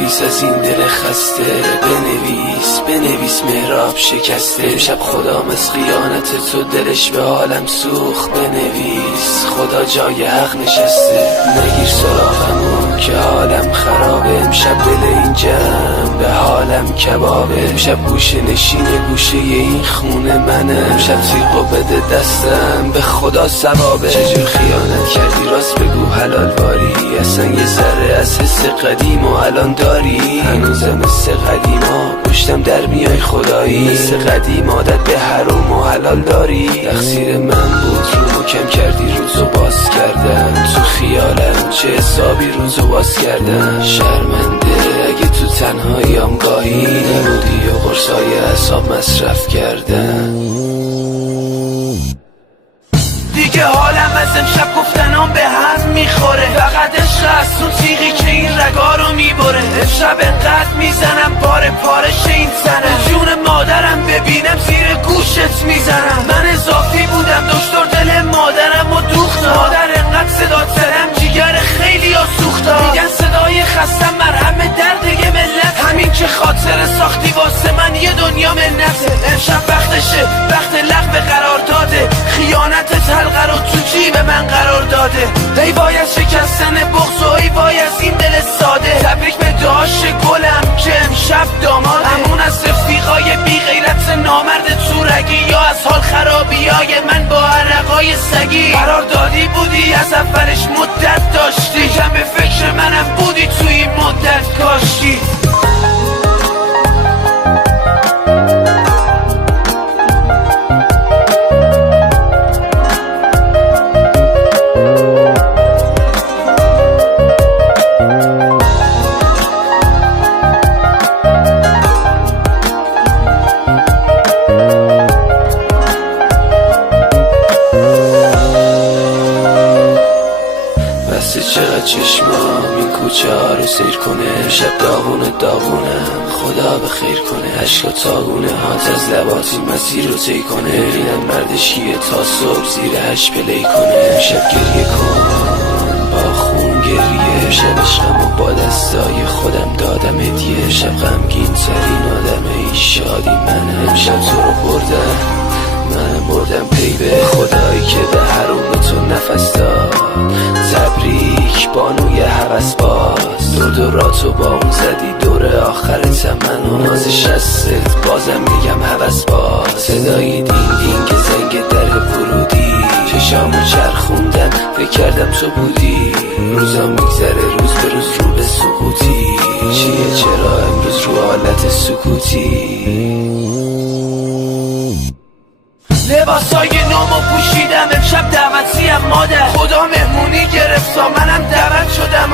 بنویس از این دل خسته، بنویس مهراب شکسته. امشب خدا از خیانت تو دلش به حالم سوخت. بنویس خدا جای حق نشسته. نگیر سراغمو که حالم خرابه. امشب دل این جمع به حالم کبابه. امشب گوشه نشین گوشه این خونه منه. امشب تیغو بده دستم به خدا ثوابه. چجور خیانت کردی راست بگو حلال واری. اصلا یه ذره از حس قدیم و الان داری. هنوزم مثل قدیما پشتم در میای خدایی. مثل قدیم عادت به حرام و حلال داری. تقصیر من بود رو کم کردی روزو باز کردم. تو خیالم چه حسابی روزو باز کردم. شرمنده اگه تو تنهاییام گاهی نمودی و قرصای اعصاب مصرف کردم. دیگه حالم از امشب گفتنام به هم میخوره. فقط عشق از اون تیغی که این رگا رو میبره. امشب انقدر میزنم پاره پارش این تنم. جون مادرم ببینم زیر گوشت میزنم. من اضافی بودم دکتر دل مادرم و دوختم. مادر انقدر صدا ترم جیگر خیلی ها سوختم. میگن صدای خستم مرهم درد یه ملت. همین که خاطر ساختی واسه من یه دنیا منته. امشب وقتشه وقت لغو قرار داده. خیانت حلقه رو تو جیب من قرار داده. ای وای از شکستن بغض و ای وای از این دل ساده. تبریک به داش گلم که امشب داماده. همون از رفیقای بی غیرت نامرد تورگی. یا از حال خرابیای من با عرقای سگی. قرار دادی بودی از اولش مدت داشتی. کم به فکر منم بودی توی این مدت کاشتی. چقدر چشمام این کوچه ها رو سیر کنه. شب داغونم خدا بخیر کنه. عشقا تاگونه هات از لباتی مسیر رو طی کنه. ببینم مردش کیه تا صبح زیر هش پلی کنه. شب گریه کن با خون گریه. شب عشقم و با دستای خودم دادم هدیه. شب غمگین ترین آدم این شادی منه. امشب تو رو بردم من بردم پی به خدایی که به حروم تو نفس داد. تبریک بانوی هوس باز. دوراتو با اون زدی دور آخرتم. من و نازش هستت بازم میگم هوس باز. صدای دین که زنگ در ورودی. چشامو چرخوندم فکر کردم تو بودی. روزا میگذره روز به روز رو به سقوطی. چیه چرا امروز رو حالت سکوتی. لباسای نومو پوشیدم امشب دعوتیم مادر. خدا مهمونی گرفت منم دعوت شدم